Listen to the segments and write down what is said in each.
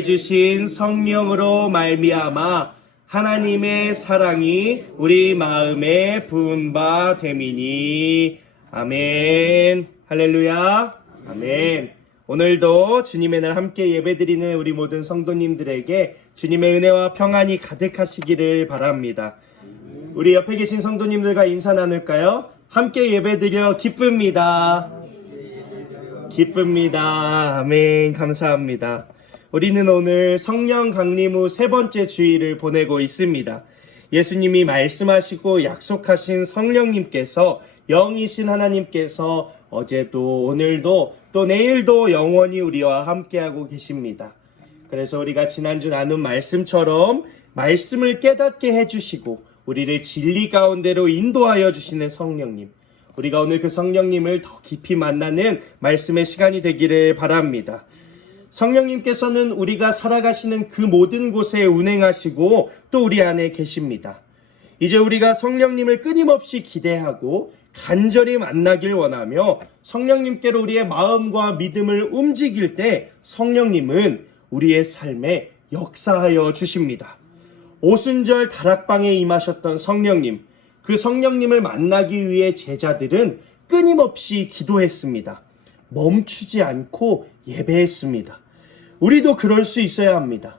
주신 성령으로 말미암아 하나님의 사랑이 우리 마음에 부은 바 됨이니. 아멘. 할렐루야. 아멘. 오늘도 주님의 날 함께 예배드리는 우리 모든 성도님들에게 주님의 은혜와 평안이 가득하시기를 바랍니다. 우리 옆에 계신 성도님들과 인사 나눌까요? 함께 예배드려 기쁩니다. 기쁩니다. 아멘. 감사합니다. 우리는 오늘 성령 강림 후 세 번째 주일을 보내고 있습니다. 예수님이 말씀하시고 약속하신 성령님께서, 영이신 하나님께서 어제도 오늘도 또 내일도 영원히 우리와 함께하고 계십니다. 그래서 우리가 지난주 나눈 말씀처럼 말씀을 깨닫게 해주시고 우리를 진리 가운데로 인도하여 주시는 성령님, 우리가 오늘 그 성령님을 더 깊이 만나는 말씀의 시간이 되기를 바랍니다. 성령님께서는 우리가 살아가시는 그 모든 곳에 운행하시고 또 우리 안에 계십니다. 이제 우리가 성령님을 끊임없이 기대하고 간절히 만나길 원하며 성령님께로 우리의 마음과 믿음을 움직일 때 성령님은 우리의 삶에 역사하여 주십니다. 오순절 다락방에 임하셨던 성령님, 그 성령님을 만나기 위해 제자들은 끊임없이 기도했습니다. 멈추지 않고 예배했습니다. 우리도 그럴 수 있어야 합니다.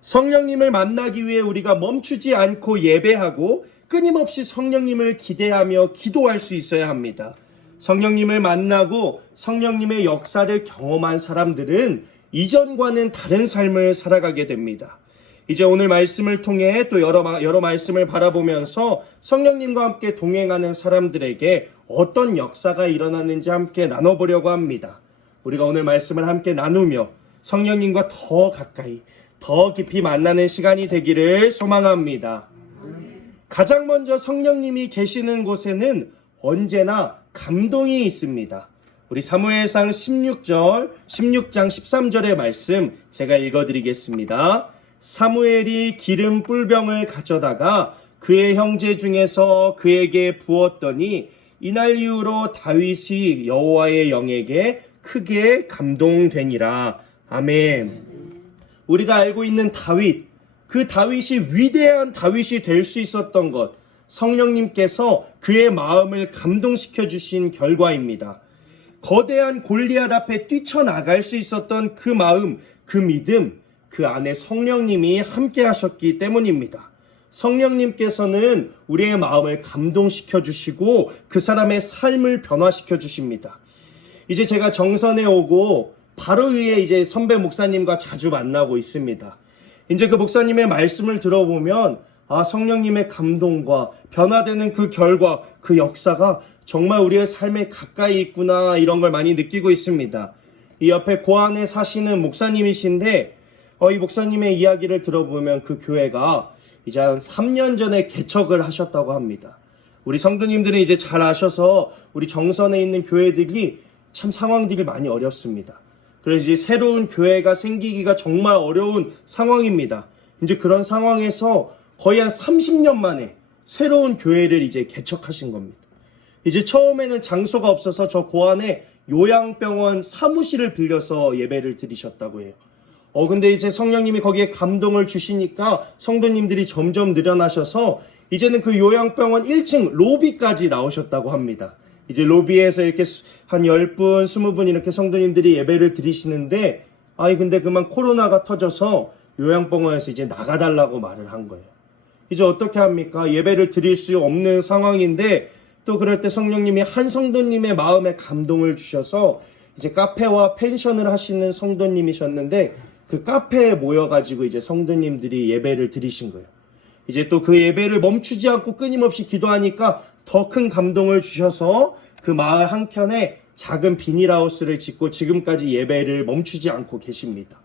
성령님을 만나기 위해 우리가 멈추지 않고 예배하고 끊임없이 성령님을 기대하며 기도할 수 있어야 합니다. 성령님을 만나고 성령님의 역사를 경험한 사람들은 이전과는 다른 삶을 살아가게 됩니다. 이제 오늘 말씀을 통해 또 여러 말씀을 바라보면서 성령님과 함께 동행하는 사람들에게 어떤 역사가 일어나는지 함께 나눠보려고 합니다. 우리가 오늘 말씀을 함께 나누며 성령님과 더 가까이, 더 깊이 만나는 시간이 되기를 소망합니다. 가장 먼저 성령님이 계시는 곳에는 언제나 감동이 있습니다. 우리 사무엘상 16장 13절의 말씀 제가 읽어드리겠습니다. 사무엘이 기름 뿔병을 가져다가 그의 형제 중에서 그에게 부었더니 이날 이후로 다윗이 여호와의 영에게 크게 감동되니라. 아멘. 우리가 알고 있는 다윗, 그 다윗이 위대한 다윗이 될 수 있었던 것, 성령님께서 그의 마음을 감동시켜 주신 결과입니다. 거대한 골리앗 앞에 뛰쳐나갈 수 있었던 그 마음, 그 믿음, 그 안에 성령님이 함께 하셨기 때문입니다. 성령님께서는 우리의 마음을 감동시켜 주시고 그 사람의 삶을 변화시켜 주십니다. 이제 제가 정선에 오고 바로 위에 이제 선배 목사님과 자주 만나고 있습니다. 이제 그 목사님의 말씀을 들어보면 성령님의 감동과 변화되는 그 결과, 그 역사가 정말 우리의 삶에 가까이 있구나, 이런 걸 많이 느끼고 있습니다. 이 옆에 고안에 사시는 목사님이신데 이 목사님의 이야기를 들어보면 그 교회가 이제 한 3년 전에 개척을 하셨다고 합니다. 우리 성도님들은 이제 잘 아셔서 우리 정선에 있는 교회들이 참 상황들이 많이 어렵습니다. 그래서 이제 새로운 교회가 생기기가 정말 어려운 상황입니다. 이제 그런 상황에서 거의 한 30년 만에 새로운 교회를 이제 개척하신 겁니다. 이제 처음에는 장소가 없어서 저 고안에 요양병원 사무실을 빌려서 예배를 드리셨다고 해요. 근데 이제 성령님이 거기에 감동을 주시니까 성도님들이 점점 늘어나셔서 이제는 그 요양병원 1층 로비까지 나오셨다고 합니다. 이제 로비에서 이렇게 한 10분, 20분 이렇게 성도님들이 예배를 드리시는데 근데 그만 코로나가 터져서 요양병원에서 이제 나가달라고 말을 한 거예요. 이제 어떻게 합니까? 예배를 드릴 수 없는 상황인데 또 그럴 때 성령님이 한 성도님의 마음에 감동을 주셔서 이제 카페와 펜션을 하시는 성도님이셨는데 그 카페에 모여가지고 이제 성도님들이 예배를 드리신 거예요. 이제 또 그 예배를 멈추지 않고 끊임없이 기도하니까 더 큰 감동을 주셔서 그 마을 한켠에 작은 비닐하우스를 짓고 지금까지 예배를 멈추지 않고 계십니다.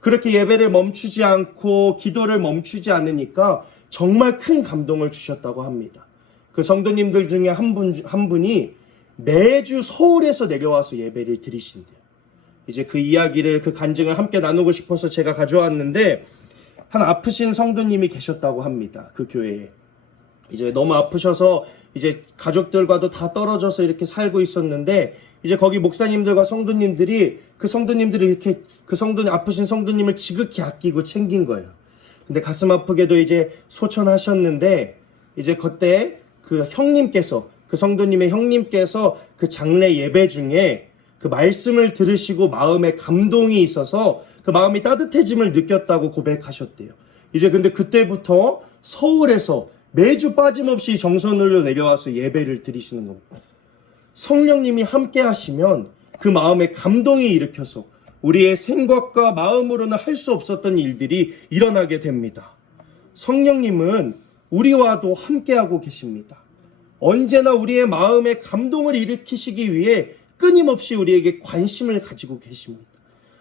그렇게 예배를 멈추지 않고 기도를 멈추지 않으니까 정말 큰 감동을 주셨다고 합니다. 그 성도님들 중에 한 분이 매주 서울에서 내려와서 예배를 드리신대요. 이제 그 이야기를, 그 간증을 함께 나누고 싶어서 제가 가져왔는데 한 아프신 성도님이 계셨다고 합니다. 그 교회에. 이제 너무 아프셔서 이제 가족들과도 다 떨어져서 이렇게 살고 있었는데, 이제 거기 목사님들과 성도님들이 이렇게 아프신 성도님을 지극히 아끼고 챙긴 거예요. 근데 가슴 아프게도 이제 소천하셨는데, 이제 그때 그 성도님의 형님께서 그 장례 예배 중에 그 말씀을 들으시고 마음에 감동이 있어서 그 마음이 따뜻해짐을 느꼈다고 고백하셨대요. 이제 근데 그때부터 서울에서 매주 빠짐없이 정선으로 내려와서 예배를 드리시는 겁니다. 성령님이 함께 하시면 그 마음에 감동이 일으켜서 우리의 생각과 마음으로는 할 수 없었던 일들이 일어나게 됩니다. 성령님은 우리와도 함께하고 계십니다. 언제나 우리의 마음에 감동을 일으키시기 위해 끊임없이 우리에게 관심을 가지고 계십니다.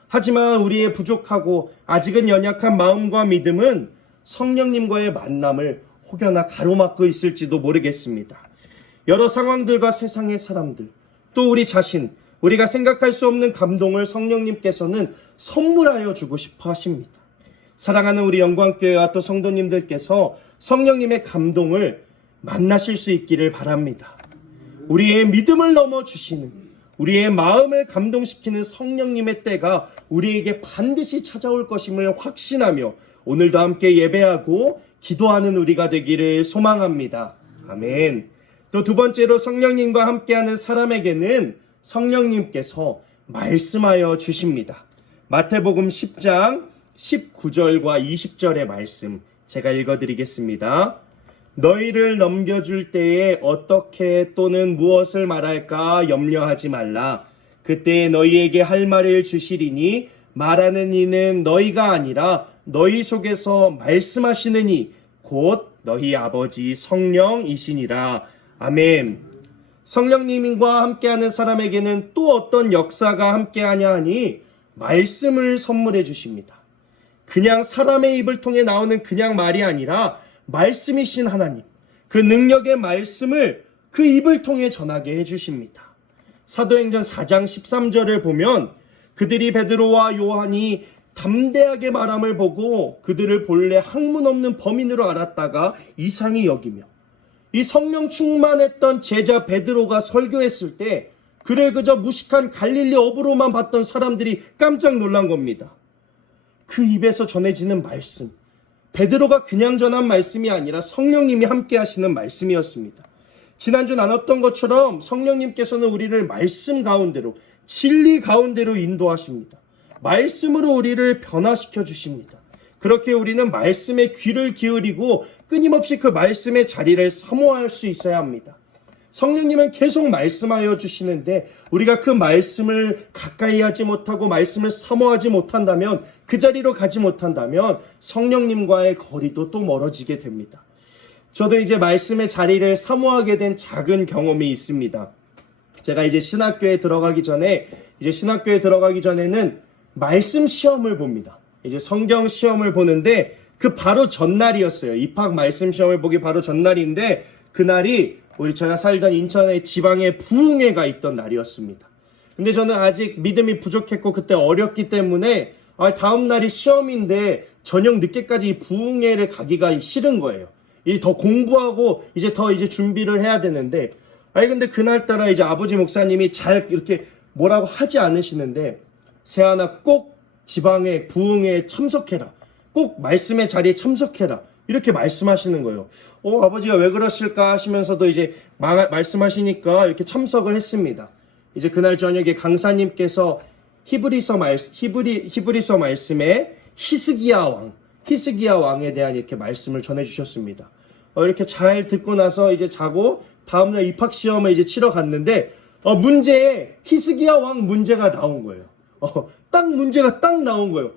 하지만 우리의 부족하고 아직은 연약한 마음과 믿음은 성령님과의 만남을 혹여나 가로막고 있을지도 모르겠습니다. 여러 상황들과 세상의 사람들, 또 우리 자신, 우리가 생각할 수 없는 감동을 성령님께서는 선물하여 주고 싶어 하십니다. 사랑하는 우리 영광교회와 또 성도님들께서 성령님의 감동을 만나실 수 있기를 바랍니다. 우리의 믿음을 넘어주시는, 우리의 마음을 감동시키는 성령님의 때가 우리에게 반드시 찾아올 것임을 확신하며 오늘도 함께 예배하고 기도하는 우리가 되기를 소망합니다. 아멘. 또 두 번째로 성령님과 함께하는 사람에게는 성령님께서 말씀하여 주십니다. 마태복음 10장 19절과 20절의 말씀 제가 읽어드리겠습니다. 너희를 넘겨줄 때에 어떻게 또는 무엇을 말할까 염려하지 말라. 그때 너희에게 할 말을 주시리니 말하는 이는 너희가 아니라 너희 속에서 말씀하시는 이 곧 너희 아버지 성령이시니라. 아멘. 성령님과 함께하는 사람에게는 또 어떤 역사가 함께하냐 하니 말씀을 선물해 주십니다. 그냥 사람의 입을 통해 나오는 그냥 말이 아니라 말씀이신 하나님, 그 능력의 말씀을 그 입을 통해 전하게 해주십니다. 사도행전 4장 13절을 보면 그들이 베드로와 요한이 담대하게 말함을 보고 그들을 본래 학문 없는 범인으로 알았다가 이상히 여기며, 이 성령 충만했던 제자 베드로가 설교했을 때 그를 그저 무식한 갈릴리 어부로만 봤던 사람들이 깜짝 놀란 겁니다. 그 입에서 전해지는 말씀, 베드로가 그냥 전한 말씀이 아니라 성령님이 함께 하시는 말씀이었습니다. 지난주 나눴던 것처럼 성령님께서는 우리를 말씀 가운데로, 진리 가운데로 인도하십니다. 말씀으로 우리를 변화시켜 주십니다. 그렇게 우리는 말씀에 귀를 기울이고 끊임없이 그 말씀의 자리를 사모할 수 있어야 합니다. 성령님은 계속 말씀하여 주시는데 우리가 그 말씀을 가까이 하지 못하고 말씀을 사모하지 못한다면, 그 자리로 가지 못한다면 성령님과의 거리도 또 멀어지게 됩니다. 저도 이제 말씀의 자리를 사모하게 된 작은 경험이 있습니다. 제가 이제 신학교에 들어가기 전에는 말씀 시험을 봅니다. 이제 성경 시험을 보는데 그 바로 전날이었어요. 입학 말씀 시험을 보기 바로 전날인데 그날이 제가 살던 인천의 지방에 부흥회가 있던 날이었습니다. 근데 저는 아직 믿음이 부족했고 그때 어렸기 때문에 다음 날이 시험인데 저녁 늦게까지 부흥회를 가기가 싫은 거예요. 더 공부하고 더 준비를 해야 되는데, 근데 그날따라 이제 아버지 목사님이 잘 이렇게 뭐라고 하지 않으시는데, 세아나 꼭 지방의 부흥회에 참석해라. 꼭 말씀의 자리에 참석해라. 이렇게 말씀하시는 거예요. 아버지가 왜 그러실까 하시면서도 이제 말씀하시니까 이렇게 참석을 했습니다. 이제 그날 저녁에 강사님께서 히브리서 말씀에 히스기야 왕에 대한 이렇게 말씀을 전해주셨습니다. 이렇게 잘 듣고 나서 이제 자고 다음날 입학시험을 이제 치러 갔는데, 문제에 히스기야 왕 문제가 나온 거예요. 문제가 딱 나온 거예요.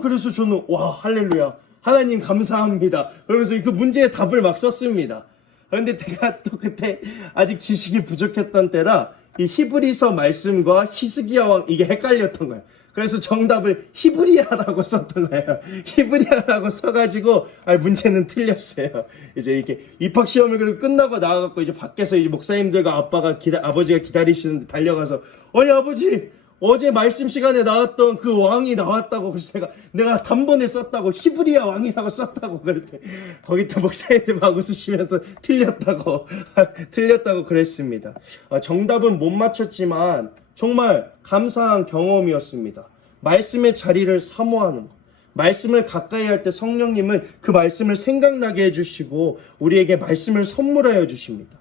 그래서 저는, 할렐루야. 하나님 감사합니다. 그러면서 그 문제의 답을 막 썼습니다. 그런데 제가 또 그때 아직 지식이 부족했던 때라 이 히브리서 말씀과 히스기야 왕 이게 헷갈렸던 거예요. 그래서 정답을 히브리야라고 썼던 거예요. 히브리야라고 써가지고 문제는 틀렸어요. 이제 이렇게 입학 시험을 그리고 끝나고 나와갖고 이제 밖에서 이제 목사님들과 아버지가 기다리시는데 달려가서 아버지 어제 말씀 시간에 나왔던 그 왕이 나왔다고. 그래서 내가 단번에 썼다고, 히브리야 왕이라고 썼다고 그랬더니 거기다 목사님들 막 웃으시면서 틀렸다고 그랬습니다. 정답은 못 맞췄지만 정말 감사한 경험이었습니다. 말씀의 자리를 사모하는 것, 말씀을 가까이 할 때 성령님은 그 말씀을 생각나게 해주시고 우리에게 말씀을 선물하여 주십니다.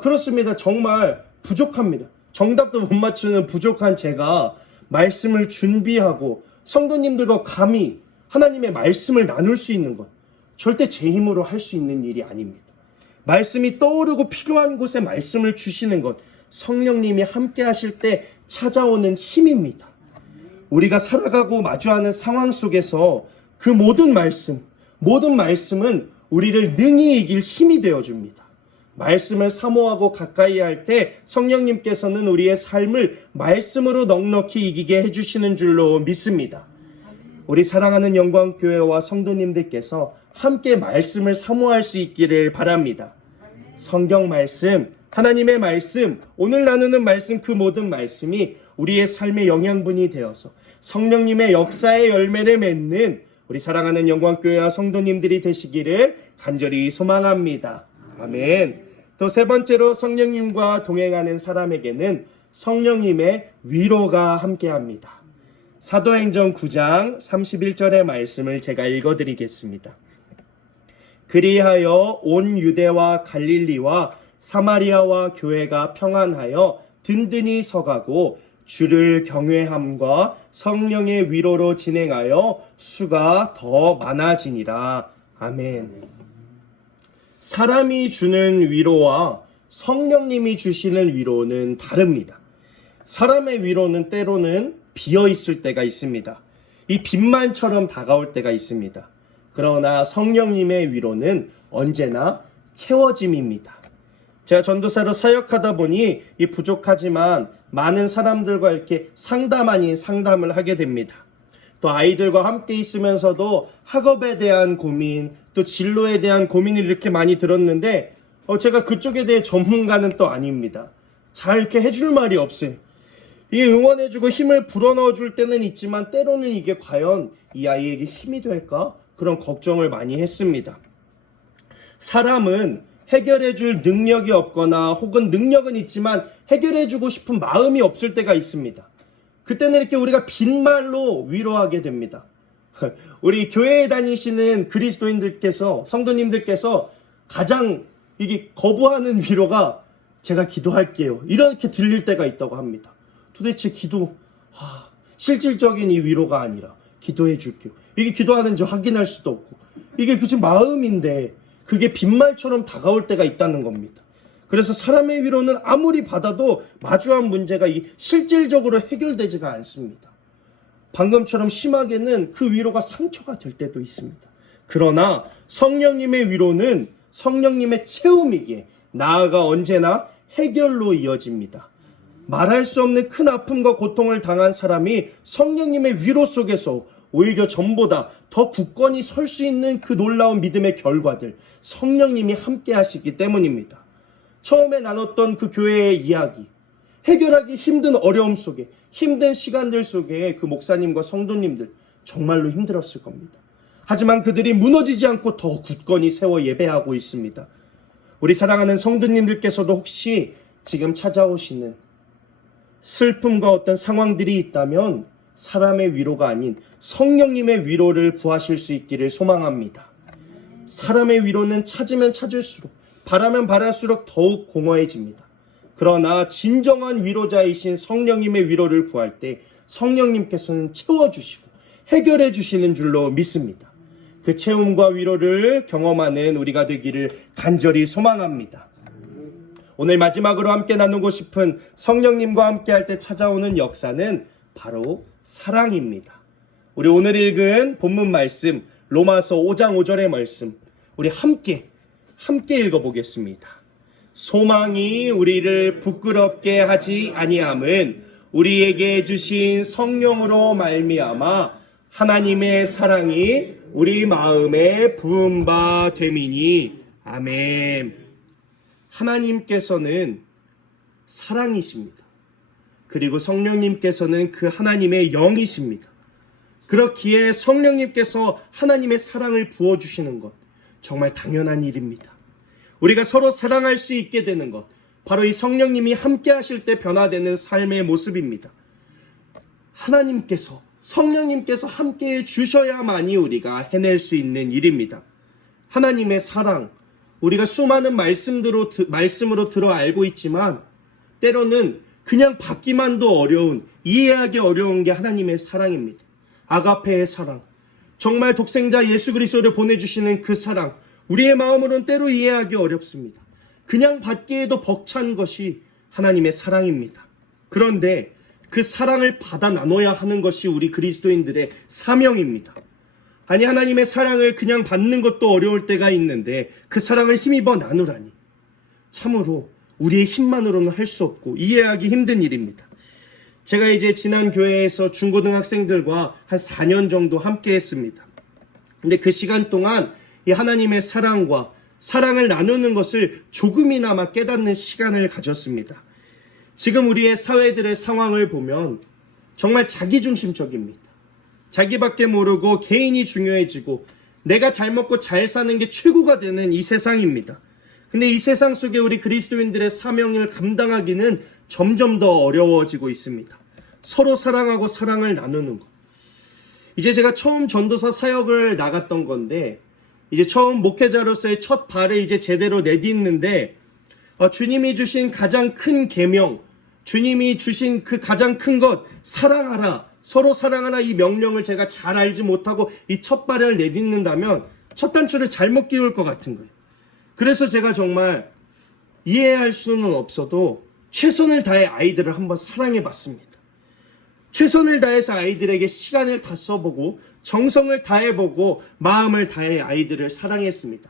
그렇습니다. 정말 부족합니다. 정답도 못 맞추는 부족한 제가 말씀을 준비하고 성도님들과 감히 하나님의 말씀을 나눌 수 있는 것, 절대 제 힘으로 할 수 있는 일이 아닙니다. 말씀이 떠오르고 필요한 곳에 말씀을 주시는 것, 성령님이 함께 하실 때 찾아오는 힘입니다. 우리가 살아가고 마주하는 상황 속에서 그 모든 말씀은 우리를 능히 이길 힘이 되어줍니다. 말씀을 사모하고 가까이 할 때 성령님께서는 우리의 삶을 말씀으로 넉넉히 이기게 해주시는 줄로 믿습니다. 우리 사랑하는 영광교회와 성도님들께서 함께 말씀을 사모할 수 있기를 바랍니다. 성경 말씀, 하나님의 말씀, 오늘 나누는 말씀, 그 모든 말씀이 우리의 삶의 영양분이 되어서 성령님의 역사의 열매를 맺는 우리 사랑하는 영광교회와 성도님들이 되시기를 간절히 소망합니다. 아멘. 또 세 번째로 성령님과 동행하는 사람에게는 성령님의 위로가 함께합니다. 사도행전 9장 31절의 말씀을 제가 읽어드리겠습니다. 그리하여 온 유대와 갈릴리와 사마리아와 교회가 평안하여 든든히 서가고 주를 경외함과 성령의 위로로 진행하여 수가 더 많아지니라. 아멘. 사람이 주는 위로와 성령님이 주시는 위로는 다릅니다. 사람의 위로는 때로는 비어있을 때가 있습니다. 이 빈만처럼 다가올 때가 있습니다. 그러나 성령님의 위로는 언제나 채워짐입니다. 제가 전도사로 사역하다 보니 이 부족하지만 많은 사람들과 이렇게 상담 아닌 상담을 하게 됩니다. 또 아이들과 함께 있으면서도 학업에 대한 고민, 또 진로에 대한 고민을 이렇게 많이 들었는데 제가 그쪽에 대해 전문가는 또 아닙니다. 잘 이렇게 해줄 말이 없어요. 이게 응원해주고 힘을 불어넣어줄 때는 있지만 때로는 이게 과연 이 아이에게 힘이 될까? 그런 걱정을 많이 했습니다. 사람은 해결해줄 능력이 없거나 혹은 능력은 있지만 해결해주고 싶은 마음이 없을 때가 있습니다. 그때는 이렇게 우리가 빈말로 위로하게 됩니다. 우리 교회에 다니시는 그리스도인들께서, 성도님들께서 가장 이게 거부하는 위로가 제가 기도할게요, 이렇게 들릴 때가 있다고 합니다. 도대체 실질적인 이 위로가 아니라 기도해 줄게요, 이게 기도하는지 확인할 수도 없고, 이게 그저 마음인데 그게 빈말처럼 다가올 때가 있다는 겁니다. 그래서 사람의 위로는 아무리 받아도 마주한 문제가 실질적으로 해결되지가 않습니다. 방금처럼 심하게는 그 위로가 상처가 될 때도 있습니다. 그러나 성령님의 위로는 성령님의 채움이기에 나아가 언제나 해결로 이어집니다. 말할 수 없는 큰 아픔과 고통을 당한 사람이 성령님의 위로 속에서 오히려 전보다 더 굳건히 설 수 있는 그 놀라운 믿음의 결과들, 성령님이 함께 하시기 때문입니다. 처음에 나눴던 그 교회의 이야기, 해결하기 힘든 어려움 속에, 힘든 시간들 속에 그 목사님과 성도님들 정말로 힘들었을 겁니다. 하지만 그들이 무너지지 않고 더 굳건히 세워 예배하고 있습니다. 우리 사랑하는 성도님들께서도 혹시 지금 찾아오시는 슬픔과 어떤 상황들이 있다면 사람의 위로가 아닌 성령님의 위로를 구하실 수 있기를 소망합니다. 사람의 위로는 찾으면 찾을수록, 바라면 바랄수록 더욱 공허해집니다. 그러나 진정한 위로자이신 성령님의 위로를 구할 때 성령님께서는 채워주시고 해결해 주시는 줄로 믿습니다. 그 채움과 위로를 경험하는 우리가 되기를 간절히 소망합니다. 오늘 마지막으로 함께 나누고 싶은 성령님과 함께 할 때 찾아오는 역사는 바로 사랑입니다. 우리 오늘 읽은 본문 말씀 로마서 5장 5절의 말씀 우리 함께 읽어보겠습니다. 소망이 우리를 부끄럽게 하지 아니함은 우리에게 주신 성령으로 말미암아 하나님의 사랑이 우리 마음에 부은 바 됨이니. 아멘. 하나님께서는 사랑이십니다. 그리고 성령님께서는 그 하나님의 영이십니다. 그렇기에 성령님께서 하나님의 사랑을 부어주시는 것, 정말 당연한 일입니다. 우리가 서로 사랑할 수 있게 되는 것, 바로 이 성령님이 함께 하실 때 변화되는 삶의 모습입니다. 하나님께서, 성령님께서 함께 해주셔야만이 우리가 해낼 수 있는 일입니다. 하나님의 사랑, 우리가 수많은 말씀으로 들어 알고 있지만 때로는 그냥 받기만도 어려운, 이해하기 어려운 게 하나님의 사랑입니다. 아가페의 사랑, 정말 독생자 예수 그리스도를 보내주시는 그 사랑, 우리의 마음으로는 때로 이해하기 어렵습니다. 그냥 받기에도 벅찬 것이 하나님의 사랑입니다. 그런데 그 사랑을 받아 나눠야 하는 것이 우리 그리스도인들의 사명입니다. 아니, 하나님의 사랑을 그냥 받는 것도 어려울 때가 있는데 그 사랑을 힘입어 나누라니, 참으로 우리의 힘만으로는 할 수 없고 이해하기 힘든 일입니다. 제가 이제 지난 교회에서 중고등학생들과 한 4년 정도 함께 했습니다. 근데 그 시간 동안 이 하나님의 사랑과 사랑을 나누는 것을 조금이나마 깨닫는 시간을 가졌습니다. 지금 우리의 사회들의 상황을 보면 정말 자기중심적입니다. 자기밖에 모르고 개인이 중요해지고 내가 잘 먹고 잘 사는 게 최고가 되는 이 세상입니다. 근데 이 세상 속에 우리 그리스도인들의 사명을 감당하기는 점점 더 어려워지고 있습니다. 서로 사랑하고 사랑을 나누는 것. 이제 제가 처음 전도사 사역을 나갔던 건데, 이제 처음 목회자로서의 첫 발을 이제 제대로 내딛는데, 주님이 주신 가장 큰 계명, 주님이 주신 그 가장 큰 것, 사랑하라, 서로 사랑하라, 이 명령을 제가 잘 알지 못하고 이 첫 발을 내딛는다면 첫 단추를 잘못 끼울 것 같은 거예요. 그래서 제가 정말 이해할 수는 없어도 최선을 다해 아이들을 한번 사랑해 봤습니다. 최선을 다해서 아이들에게 시간을 다 써보고 정성을 다해보고 마음을 다해 아이들을 사랑했습니다.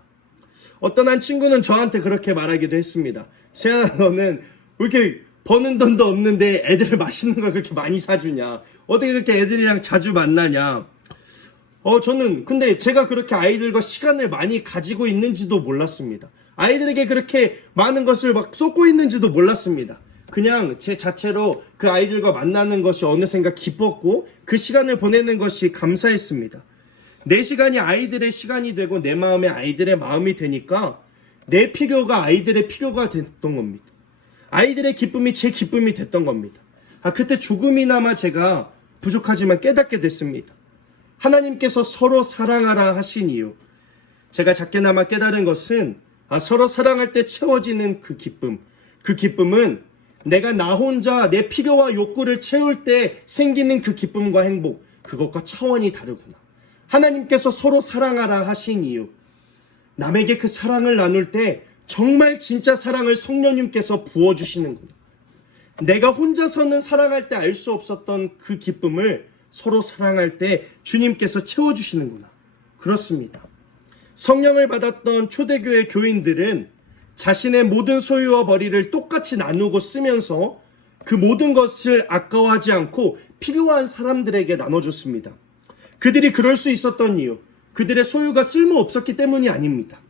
어떤 한 친구는 저한테 그렇게 말하기도 했습니다. 세연아, 너는 왜 이렇게 버는 돈도 없는데 애들을 맛있는 걸 그렇게 많이 사주냐? 어떻게 그렇게 애들이랑 자주 만나냐? 저는 근데 제가 그렇게 아이들과 시간을 많이 가지고 있는지도 몰랐습니다. 아이들에게 그렇게 많은 것을 막 쏟고 있는지도 몰랐습니다. 그냥 제 자체로 그 아이들과 만나는 것이 어느샌가 기뻤고 그 시간을 보내는 것이 감사했습니다. 내 시간이 아이들의 시간이 되고 내 마음이 아이들의 마음이 되니까 내 필요가 아이들의 필요가 됐던 겁니다. 아이들의 기쁨이 제 기쁨이 됐던 겁니다. 그때 조금이나마 제가 부족하지만 깨닫게 됐습니다. 하나님께서 서로 사랑하라 하신 이유, 제가 작게나마 깨달은 것은 서로 사랑할 때 채워지는 그 기쁨은 내가 나 혼자 내 필요와 욕구를 채울 때 생기는 그 기쁨과 행복, 그것과 차원이 다르구나. 하나님께서 서로 사랑하라 하신 이유, 남에게 그 사랑을 나눌 때 정말 진짜 사랑을 성령님께서 부어주시는구나. 내가 혼자서는 사랑할 때 알 수 없었던 그 기쁨을 서로 사랑할 때 주님께서 채워주시는구나. 그렇습니다. 성령을 받았던 초대교회 교인들은 자신의 모든 소유와 벌이를 똑같이 나누고 쓰면서 그 모든 것을 아까워하지 않고 필요한 사람들에게 나눠줬습니다. 그들이 그럴 수 있었던 이유, 그들의 소유가 쓸모없었기 때문이 아닙니다.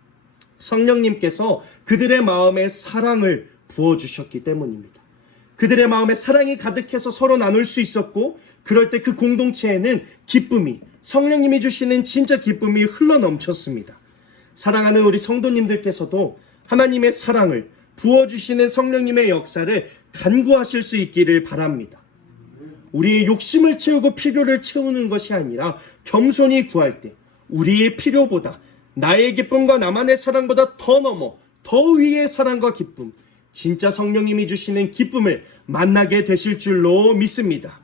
성령님께서 그들의 마음에 사랑을 부어주셨기 때문입니다. 그들의 마음에 사랑이 가득해서 서로 나눌 수 있었고, 그럴 때 그 공동체에는 기쁨이, 성령님이 주시는 진짜 기쁨이 흘러넘쳤습니다. 사랑하는 우리 성도님들께서도 하나님의 사랑을 부어주시는 성령님의 역사를 간구하실 수 있기를 바랍니다. 우리의 욕심을 채우고 필요를 채우는 것이 아니라 겸손히 구할 때 우리의 필요보다, 나의 기쁨과 나만의 사랑보다 더 넘어 더 위의 사랑과 기쁨, 진짜 성령님이 주시는 기쁨을 만나게 되실 줄로 믿습니다.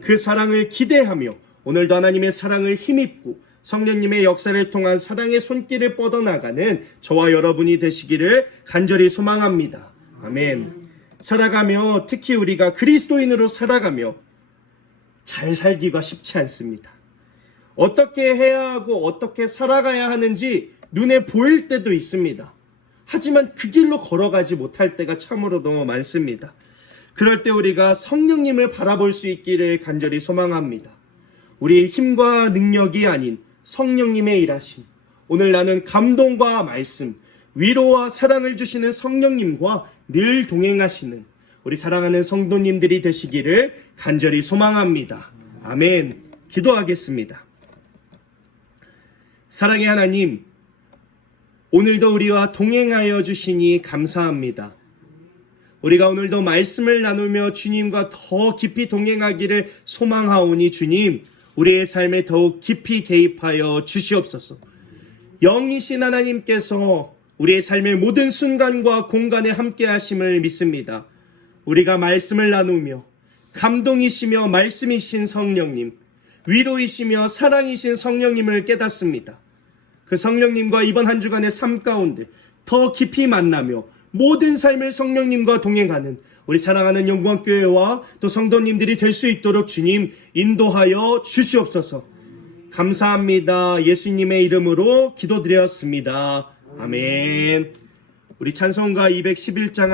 그 사랑을 기대하며 오늘도 하나님의 사랑을 힘입고 성령님의 역사를 통한 사랑의 손길을 뻗어나가는 저와 여러분이 되시기를 간절히 소망합니다. 아멘. 살아가며, 특히 우리가 그리스도인으로 살아가며 잘 살기가 쉽지 않습니다. 어떻게 해야 하고 어떻게 살아가야 하는지 눈에 보일 때도 있습니다. 하지만 그 길로 걸어가지 못할 때가 참으로 너무 많습니다. 그럴 때 우리가 성령님을 바라볼 수 있기를 간절히 소망합니다. 우리의 힘과 능력이 아닌 성령님의 일하심, 오늘 나는 감동과 말씀, 위로와 사랑을 주시는 성령님과 늘 동행하시는 우리 사랑하는 성도님들이 되시기를 간절히 소망합니다. 아멘. 기도하겠습니다. 사랑의 하나님, 오늘도 우리와 동행하여 주시니 감사합니다. 우리가 오늘도 말씀을 나누며 주님과 더 깊이 동행하기를 소망하오니 주님, 우리의 삶에 더욱 깊이 개입하여 주시옵소서. 영이신 하나님께서 우리의 삶의 모든 순간과 공간에 함께 하심을 믿습니다. 우리가 말씀을 나누며 감동이시며 말씀이신 성령님, 위로이시며 사랑이신 성령님을 깨닫습니다. 그 성령님과 이번 한 주간의 삶 가운데 더 깊이 만나며 모든 삶을 성령님과 동행하는 우리 사랑하는 영광교회와 또 성도님들이 될 수 있도록 주님 인도하여 주시옵소서. 감사합니다. 예수님의 이름으로 기도드렸습니다. 아멘. 우리 찬송가 211장